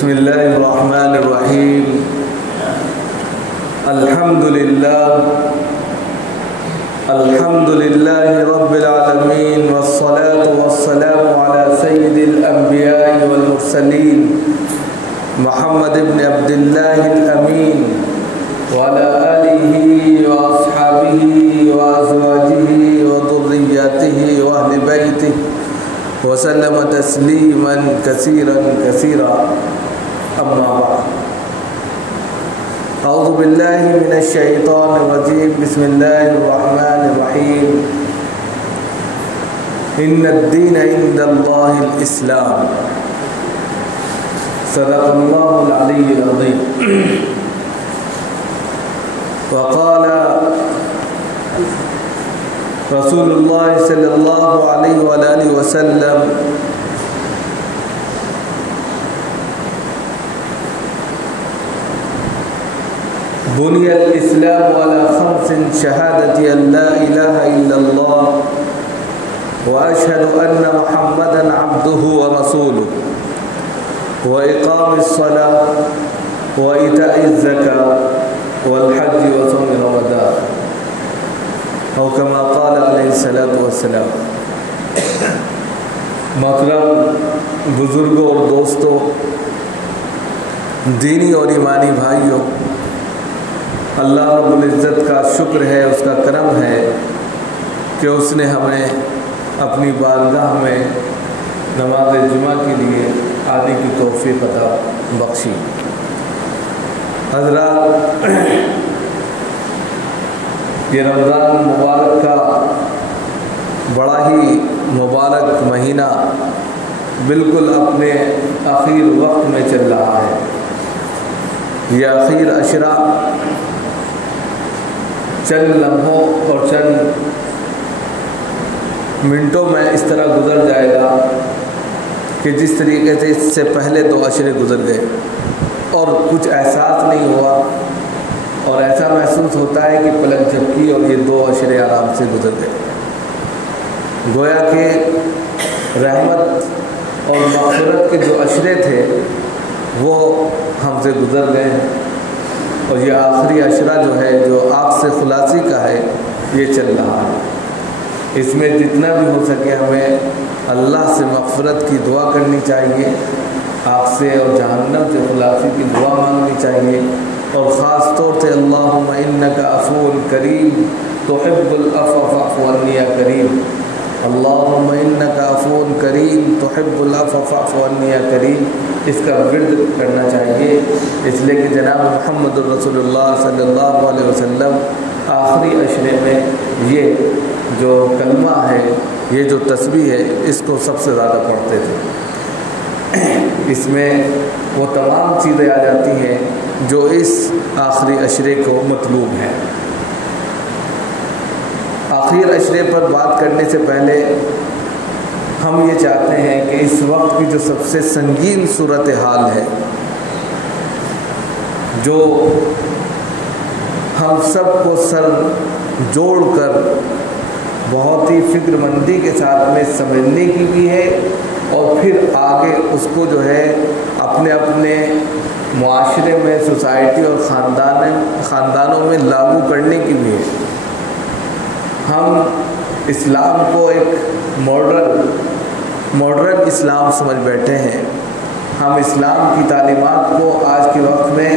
بسم الله الرحمن الرحيم. الحمد لله رب العالمين، والصلاة والسلام على سيد الأنبياء والمرسلين محمد بن عبد الله الأمين وعلى آله وأصحابه وأزواجه وذرياته وأهل بيته وسلم تسليما كثيرا أما بعد. أعوذ بالله من الشيطان الرجيم. بسم الله الرحمن الرحيم. إن الدين عند الله الإسلام. صدق الله العلي العظيم. وقال رسول الله صلی اللہ علیہ وآلہ وسلم: بني الإسلام على خمس: شهادة أن لا إله إلا الله وأشهد أن محمدا عبده ورسوله وإقام الصلاة وإيتاء الزكاة والحج وصوم رمضان او کما قال علیہ الصلوۃ والسلام. محترم بزرگوں اور دوستوں، دینی اور ایمانی بھائیوں، اللہ رب العزت کا شکر ہے، اس کا کرم ہے کہ اس نے ہمیں اپنی بارگاہ میں نماز جمعہ کے لیے آنے کی توفیق عطا بخشی. حضرات، یہ رمضان مبارک کا بڑا ہی مبارک مہینہ بالکل اپنے آخر وقت میں چل رہا ہے. یہ آخر عشرہ چند لمحوں اور چند منٹوں میں اس طرح گزر جائے گا کہ جس طریقے سے اس سے پہلے 2 عشرے گزر گئے اور کچھ احساس نہیں ہوا، اور ایسا محسوس ہوتا ہے کہ پلک جھپکی اور یہ 2 عشرے آرام سے گزر گئے. گویا کہ رحمت اور مغفرت کے جو عشرے تھے وہ ہم سے گزر گئے ہیں، اور یہ آخری عشرہ جو ہے، جو آگ سے خلاصی کا ہے، یہ چل رہا ہے. اس میں جتنا بھی ہو سکے ہمیں اللہ سے مغفرت کی دعا کرنی چاہیے، آگ سے اور جہنم سے خلاصی کی دعا مانگنی چاہیے، اور خاص طور سے اللہم انک عفو کریم تحب العفو فاعف عنی یا کریم. اللہم انک عفو کریم تحب العفو فاعف عنی یا کریم. اس کا ورد کرنا چاہیے، اس لیے کہ جناب محمد الرسول اللہ صلی اللہ علیہ وسلم آخری عشرے میں یہ جو کلمہ ہے، یہ جو تسبیح ہے، اس کو سب سے زیادہ پڑھتے تھے. اس میں وہ تمام چیزیں آ جاتی ہیں جو اس آخری عشرے کو مطلوب ہیں. آخر عشرے پر بات کرنے سے پہلے ہم یہ چاہتے ہیں کہ اس وقت کی جو سب سے سنگین صورتحال ہے، جو ہم سب کو سر جوڑ کر بہت ہی فکر مندی کے ساتھ میں سمجھنے کی بھی ہے، اور پھر آگے اس کو جو ہے اپنے اپنے معاشرے میں، سوسائٹی اور خاندانوں میں لاگو کرنے کی بھی ہے. ہم اسلام کو ایک ماڈرن اسلام سمجھ بیٹھے ہیں. ہم اسلام کی تعلیمات کو آج کے وقت میں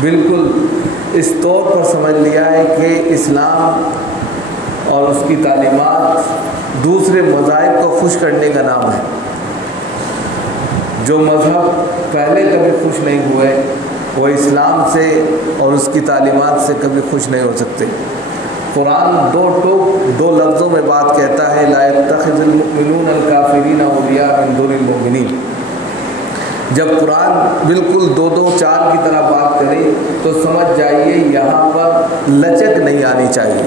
بالکل اس طور پر سمجھ لیا ہے کہ اسلام اور اس کی تعلیمات دوسرے مذاہب کو خوش کرنے کا نام ہے. جو مذہب پہلے کبھی خوش نہیں ہوئے وہ اسلام سے اور اس کی تعلیمات سے کبھی خوش نہیں ہو سکتے. قرآن 2 لفظوں میں بات کہتا ہے: لا يتخذ المؤمنون الکافرین اولیاء من دون المؤمنین. جب قرآن بالکل 2 4 کی طرح بات کرے تو سمجھ جائیے یہاں پر لچک نہیں آنی چاہیے.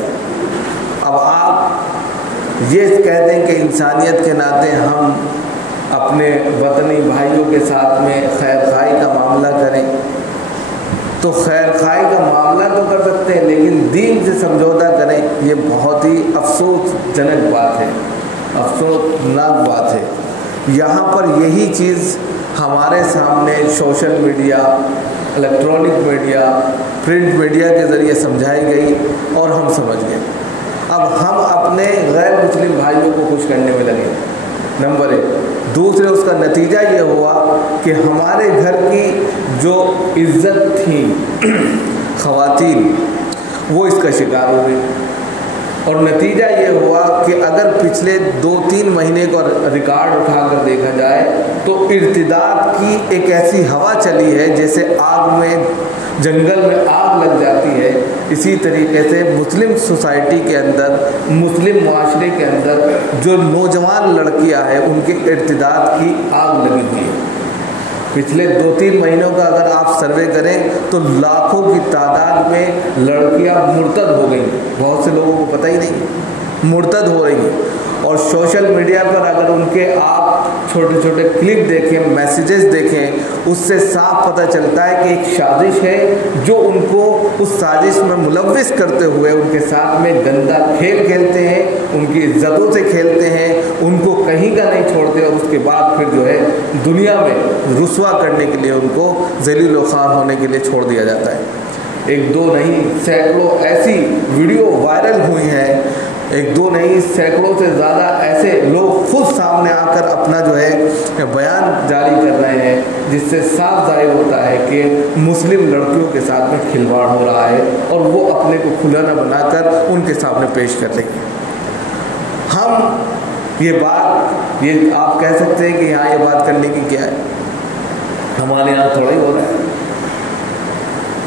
اب آپ یہ کہہ دیں کہ انسانیت کے ناطے ہم اپنے وطنی بھائیوں کے ساتھ میں خیر خواہی کا معاملہ کریں، تو خیر خواہی کا معاملہ تو کر سکتے ہیں، لیکن دین سے سمجھوتہ کریں، یہ بہت ہی افسوس جنک بات ہے، افسوسناک بات ہے. یہاں پر یہی چیز ہمارے سامنے social media, electronic media, print media کے ذریعے سمجھائی گئی اور ہم سمجھ گئے۔ اب ہم اپنے غیر مسلم بھائیوں کو خوش کرنے میں لگے، نمبر 1۔ دوسرے اس کا نتیجہ یہ ہوا کہ ہمارے گھر کی جو عزت تھی خواتین، وہ اس کا شکار ہو گئی، اور نتیجہ یہ ہوا کہ اگر پچھلے 2-3 مہینے کا ریکارڈ اٹھا کر دیکھا جائے تو ارتداد کی ایک ایسی ہوا چلی ہے جیسے آگ میں، جنگل میں آگ لگ جاتی ہے، اسی طریقے سے مسلم سوسائٹی کے اندر، مسلم معاشرے کے اندر جو نوجوان لڑکیاں ہیں ان کے ارتداد کی آگ لگی ہوئی ہے۔ پچھلے 2-3 مہینوں کا اگر آپ سروے کریں تو لاکھوں کی تعداد میں لڑکیاں مرتد ہو گئیں، بہت سے لوگوں کو پتہ ہی نہیں، مرتد ہو رہی ہیں۔ اور سوشل میڈیا پر اگر ان کے آپ چھوٹے چھوٹے کلپ دیکھیں، میسیجز دیکھیں، اس سے صاف پتہ چلتا ہے کہ ایک سازش ہے جو ان کو اس سازش میں ملوث کرتے ہوئے ان کے ساتھ میں گندا کھیل کھیلتے ہیں، ان کی عزتوں سے کھیلتے ہیں، ان کو کہیں کا نہیں چھوڑتے، اور اس کے بعد پھر جو ہے دنیا میں رسوا کرنے کے لیے ان کو ذلیل و خوار ہونے کے لیے چھوڑ دیا جاتا ہے۔ 1-2 نہیں، سینکڑوں ایسی ویڈیو وائرل ہوئی ہیں، 1-2 نہیں، سینکڑوں سے زیادہ ایسے لوگ خود سامنے آ کر اپنا جو ہے بیان جاری کر رہے ہیں، جس سے صاف ظاہر ہوتا ہے کہ مسلم لڑکیوں کے ساتھ میں کھلواڑ ہو رہا ہے اور وہ اپنے کو کھلانا بنا کر ان کے سامنے پیش کر رہی ہیں۔ ہم یہ بات، یہ آپ کہہ سکتے ہیں کہ یہاں یہ بات کرنے کی کیا ہے، ہمارے یہاں تھوڑا ہی ہو رہا ہے۔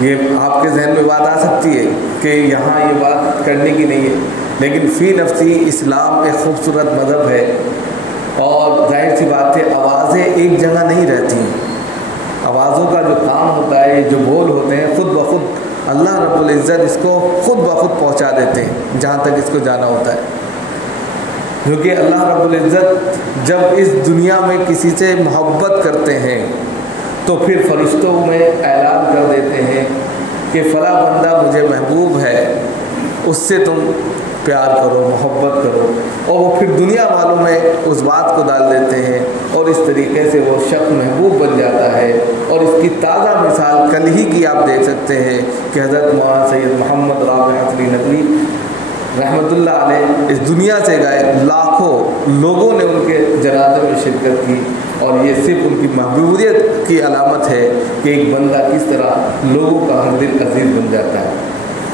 یہ آپ کے ذہن میں بات آ سکتی ہے کہ یہاں یہ بات کرنے کی نہیں ہے، لیکن فی نفسی اسلام ایک خوبصورت مذہب ہے، اور ظاہر سی بات ہے آوازیں ایک جگہ نہیں رہتی ہیں، آوازوں کا جو کام ہوتا ہے، جو بول ہوتے ہیں، خود بخود اللہ رب العزت اس کو خود بخود پہنچا دیتے ہیں جہاں تک اس کو جانا ہوتا ہے، کیونکہ اللہ رب العزت جب اس دنیا میں کسی سے محبت کرتے ہیں تو پھر فرشتوں میں اعلان کر دیتے ہیں کہ فلاں بندہ مجھے محبوب ہے، اس سے تم پیار کرو، محبت کرو، اور وہ پھر دنیا والوں میں اس بات کو ڈال دیتے ہیں، اور اس طریقے سے وہ شخص محبوب بن جاتا ہے۔ اور اس کی تازہ مثال کل ہی کی آپ دیکھ سکتے ہیں کہ حضرت مولانا سید محمد رابع علی ندوی رحمۃ اللہ علیہ اس دنیا سے گئے، لاکھوں لوگوں نے ان کے جنازے میں شرکت کی، اور یہ صرف ان کی محبوبیت کی علامت ہے کہ ایک بندہ کس طرح لوگوں کا ہر دل عزیز بن جاتا ہے۔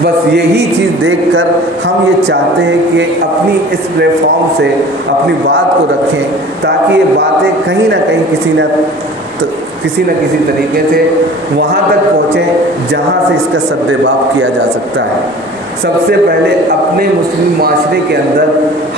بس یہی چیز دیکھ کر ہم یہ چاہتے ہیں کہ اپنی اس پلیٹ فارم سے اپنی بات کو رکھیں، تاکہ یہ باتیں کہیں نہ کہیں کسی نہ کسی طریقے سے وہاں تک پہنچیں جہاں سے اس کا سد باب کیا جا سکتا ہے۔ سب سے پہلے اپنے مسلم معاشرے کے اندر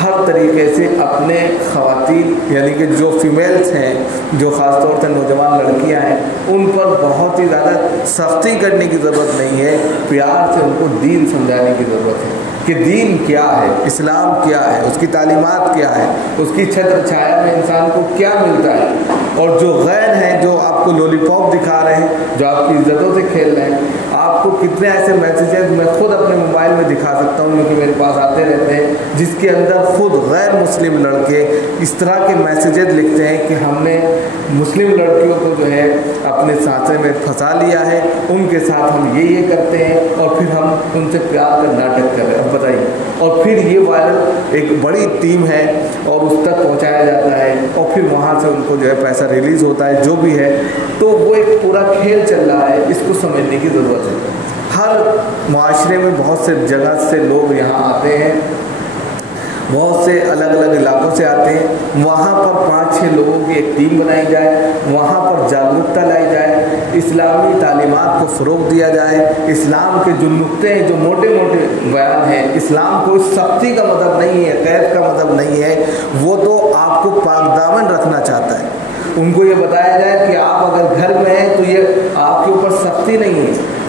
ہر طریقے سے اپنے خواتین، یعنی کہ جو فیمیلز ہیں، جو خاص طور سے نوجوان لڑکیاں ہیں، ان پر بہت ہی زیادہ سختی کرنے کی ضرورت نہیں ہے، پیار سے ان کو دین سمجھانے کی ضرورت ہے کہ دین کیا ہے، اسلام کیا ہے، اس کی تعلیمات کیا ہے، اس کی چھتر چھایا میں انسان کو کیا ملتا ہے۔ اور جو غیر ہیں، جو آپ کو لولی پاپ دکھا رہے ہیں، جو آپ کی عزتوں سے کھیل رہے ہیں، آپ کو کتنے ایسے میسیجز میں خود اپنے موبائل میں دکھا سکتا ہوں کیونکہ میرے پاس آتے رہتے ہیں، جس کے اندر خود غیر مسلم لڑکے اس طرح کے میسیجز لکھتے ہیں کہ ہم نے مسلم لڑکیوں کو جو ہے اپنے سانسے میں پھنسا لیا ہے، ان کے ساتھ ہم یہ کرتے ہیں، اور پھر ہم ان سے پیار کا ناٹک کر رہے ہیں۔ اب بتائیے، اور پھر یہ وائرل ایک بڑی ٹیم ہے اور اس تک پہنچایا جاتا ہے، اور پھر وہاں سے ان کو جو ہے پیسہ ریلیز ہوتا ہے، جو بھی ہے، تو وہ ایک پورا کھیل چل رہا ہے۔ اس کو سمجھنے کی ضرورت ہے۔ ہر معاشرے میں بہت سے جگہ سے لوگ یہاں آتے ہیں، بہت سے الگ الگ علاقوں سے آتے ہیں، وہاں پر 5-6 لوگوں کی ایک ٹیم بنائی جائے، وہاں پر جاگرکتا لائی جائے، اسلامی تعلیمات کو فروغ دیا جائے، اسلام کے جو نقطے ہیں، جو موٹے موٹے بیان ہیں، اسلام کوئی سختی کا مذہب نہیں ہے، قید کا مذہب نہیں ہے، وہ تو آپ کو پاک دامن رکھنا چاہتا ہے۔ ان کو یہ بتایا جائے کہ آپ اگر گھر میں ہیں تو یہ آپ کے اوپر سختی نہیں ہے،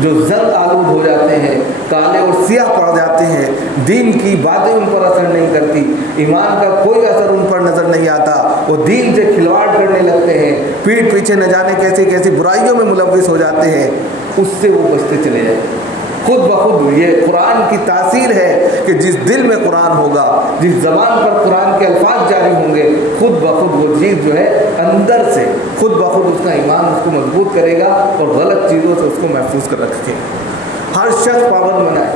جو زنگ آلود ہو جاتے ہیں، کالے اور سیاہ پڑ جاتے ہیں، دین کی باتیں ان پر اثر نہیں کرتی، ایمان کا کوئی اثر ان پر نظر نہیں آتا، وہ دین سے کھلواڑ کرنے لگتے ہیں، پیٹھ پیچھے نہ جانے کیسی کیسی برائیوں میں ملوث ہو جاتے ہیں، اس سے وہ بچتے چلے جائیں۔ خود بخود یہ قرآن کی تاثیر ہے کہ جس دل میں قرآن ہوگا، جس زبان پر قرآن کے الفاظ جاری ہوں گے، خود بخود وہ چیز جو ہے اندر سے خود بخود اس کا ایمان اس کو مضبوط کرے گا اور غلط چیزوں سے اس کو محفوظ کر رکھے گا۔ ہر شخص پابند بنائے،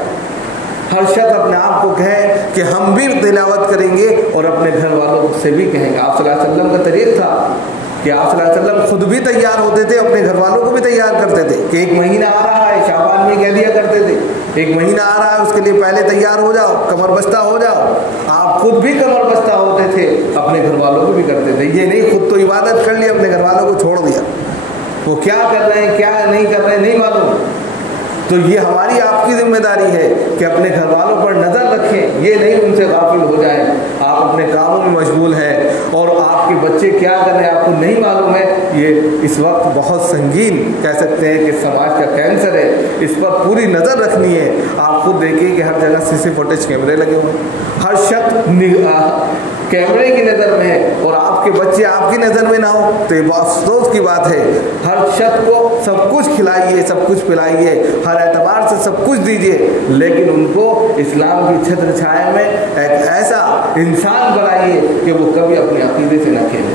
ہر شخص اپنے آپ کو کہے کہ ہم بھی تلاوت کریں گے اور اپنے گھر والوں سے بھی کہیں گے۔ آپ صلی اللہ علیہ وسلم کا طریقہ تھا کہ آپ صلی اللہ علیہ وسلم خود بھی تیار ہوتے تھے، اپنے گھر والوں کو بھی تیار کرتے تھے کہ ایک مہینہ آ رہا ہے، شعبان میں کہہ دیا کرتے تھے ایک مہینہ آ رہا ہے، اس کے لیے پہلے تیار ہو جاؤ، کمر بستہ ہو جاؤ۔ آپ خود بھی کمر بستہ ہوتے تھے، اپنے گھر والوں کو بھی کرتے تھے، یہ نہیں خود تو عبادت کر لی، اپنے گھر والوں کو چھوڑ دیا، وہ کیا کر رہے ہیں کیا نہیں کر رہے ہیں نہیں معلوم۔ تو یہ ہماری آپ کی ذمہ داری ہے کہ اپنے گھر والوں پر نظر رکھیں، یہ نہیں ان سے غافل ہو جائیں۔ آپ اپنے کاموں میں مشغول ہیں اور آپ کے بچے کیا کر رہے ہیں آپ کو نہیں معلوم ہے، یہ اس وقت بہت سنگین کہہ سکتے ہیں کہ سماج کا کینسر ہے، اس پر پوری نظر رکھنی ہے۔ آپ خود دیکھیں کہ ہر جگہ CC فوٹیج کیمرے لگے ہوئے ہیں، ہر شخص کیمرے کی نظر میں ہے اور آپ کے بچے آپ کی نظر میں نہ ہو تو یہ بہت افسوس کی بات ہے۔ ہر شخص کو سب کچھ کھلائیے، سب کچھ پلائیے، ہر اعتبار سے سب کچھ دیجیے، لیکن ان کو اسلام کی چھتر چھائے میں ایک ایسا انسان بنائیے کہ وہ کبھی اپنے عقیدے سے نہ کھیلے،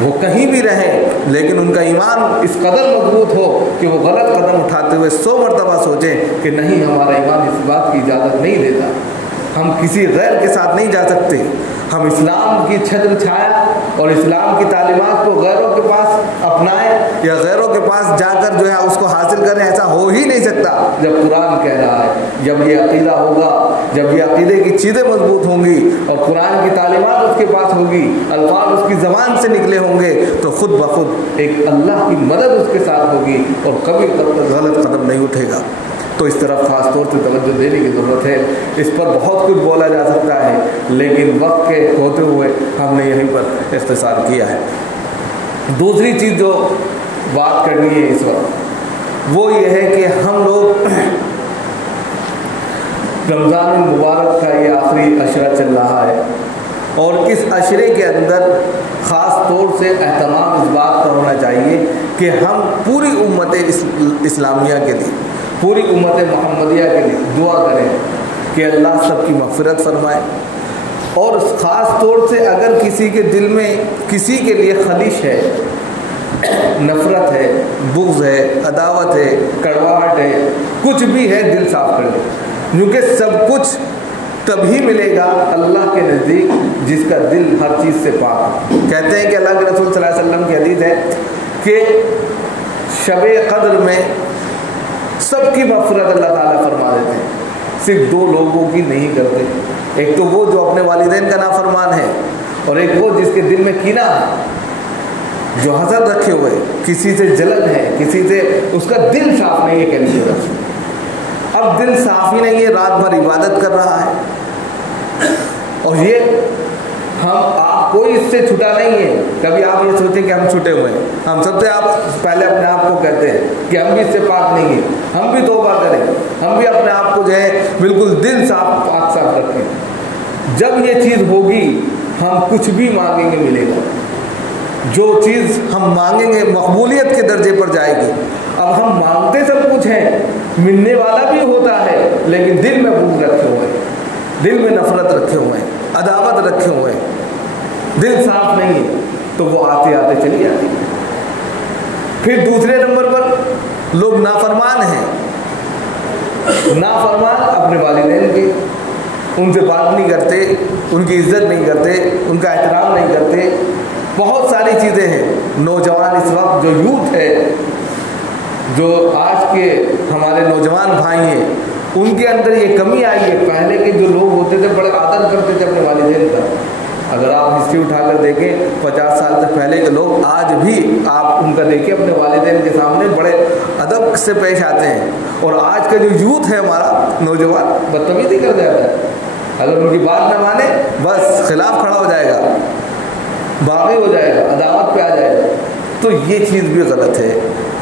وہ کہیں بھی رہیں لیکن ان کا ایمان اس قدر مضبوط ہو کہ وہ غلط قدم اٹھاتے ہوئے 100 مرتبہ سوچیں کہ نہیں، ہمارا ایمان اس بات کی اجازت نہیں دیتا، ہم کسی غیر کے ساتھ نہیں جا سکتے، ہم اسلام کی چھتر چھایا اور اسلام کی تعلیمات کو غیروں کے پاس اپنائیں یا غیروں کے پاس جا کر جو ہے اس کو حاصل کریں، ایسا ہو ہی نہیں سکتا جب قرآن کہہ رہا ہے۔ جب یہ عقیدہ ہوگا، جب یہ عقیدے کی چیزیں مضبوط ہوں گی اور قرآن کی تعلیمات اس کے پاس ہوگی، الفاظ اس کی زبان سے نکلے ہوں گے، تو خود بخود ایک اللہ کی مدد اس کے ساتھ ہوگی اور کبھی غلط قدم نہیں اٹھے گا۔ تو اس طرف خاص طور سے توجہ دینے کی ضرورت ہے۔ اس پر بہت کچھ بولا جا سکتا ہے لیکن وقت کے ہوتے ہوئے ہم نے یہیں پر اختصار کیا ہے۔ دوسری چیز جو بات کرنی ہے اس وقت وہ یہ ہے کہ ہم لوگ رمضان المبارک کا یہ آخری عشرہ چل رہا ہے اور اس عشرے کے اندر خاص طور سے اہتمام اس بات کا ہونا چاہیے کہ ہم پوری امت اسلامیہ کے لیے، پوری امت محمدیہ کے لیے دعا کریں کہ اللہ سب کی مغفرت فرمائے، اور خاص طور سے اگر کسی کے دل میں کسی کے لیے خلیش ہے، نفرت ہے، بغض ہے، عداوت ہے، کڑواہٹ ہے، کچھ بھی ہے، دل صاف کر لے، کیونکہ سب کچھ تبھی ملے گا اللہ کے نزدیک جس کا دل ہر چیز سے پاک۔ کہتے ہیں کہ اللہ کے رسول صلی اللہ علیہ وسلم کی حدیث ہے کہ شب قدر میں سب کی مغفرت اللہ تعالیٰ فرما دیتے ہیں، صرف 2 لوگوں کی نہیں کرتے، ایک تو وہ جو اپنے والدین کا نافرمان ہے اور ایک وہ جس کے دل میں کینہ ہے، جو حسد رکھے ہوئے، کسی سے جلن ہے، کسی سے اس کا دل صاف نہیں ہے۔ کہنے کی اب دل صاف ہی نہیں ہے، رات بھر عبادت کر رہا ہے اور یہ آپ کوئی اس سے چھٹا نہیں ہے۔ کبھی آپ یہ سوچیں کہ ہم چھٹے ہوئے ہیں، ہم سب سے آپ پہلے اپنے آپ کو کہتے ہیں کہ ہم بھی اس سے پاک نہیں ہیں، ہم بھی توبہ کریں، ہم بھی اپنے آپ کو جو ہے بالکل دل صاف پاک صاف رکھیں۔ جب یہ چیز ہوگی ہم کچھ بھی مانگیں گے ملے گا، جو چیز ہم مانگیں گے مقبولیت کے درجے پر جائے گی۔ اب ہم مانگتے سب کچھ ہیں، ملنے والا بھی ہوتا ہے، لیکن دل میں بغض رکھے ہوئے ہیں، دل میں نفرت رکھے ہوئے ہیں، عداوت رکھے ہوئے ہیں، دل صاف نہیں ہے، تو وہ آتے آتے چلی جاتی ہے۔ پھر دوسرے نمبر پر لوگ نافرمان ہیں، نافرمان اپنے والدین کے، ان سے بات نہیں کرتے، ان کی عزت نہیں کرتے، ان کا احترام نہیں کرتے، بہت ساری چیزیں ہیں۔ نوجوان اس وقت جو یوتھ ہے، جو آج کے ہمارے نوجوان بھائی ہیں، ان کے اندر یہ کمی آئی ہے۔ پہلے کے جو لوگ ہوتے تھے بڑے آدر کرتے تھے اپنے والدین کا، اگر آپ ہسٹری اٹھا کر دیکھیں 50 سال سے پہلے کے لوگ آج بھی آپ ان کا دیکھیں اپنے والدین کے سامنے بڑے ادب سے پیش آتے ہیں، اور آج کا جو یوتھ ہے ہمارا نوجوان بدتمیزی کر جاتا ہے، اگر ان کی بات نہ مانے بس خلاف کھڑا ہو جائے گا، باغی ہو جائے گا، عداوت پہ آ جائے گا۔ تو یہ چیز بھی غلط ہے۔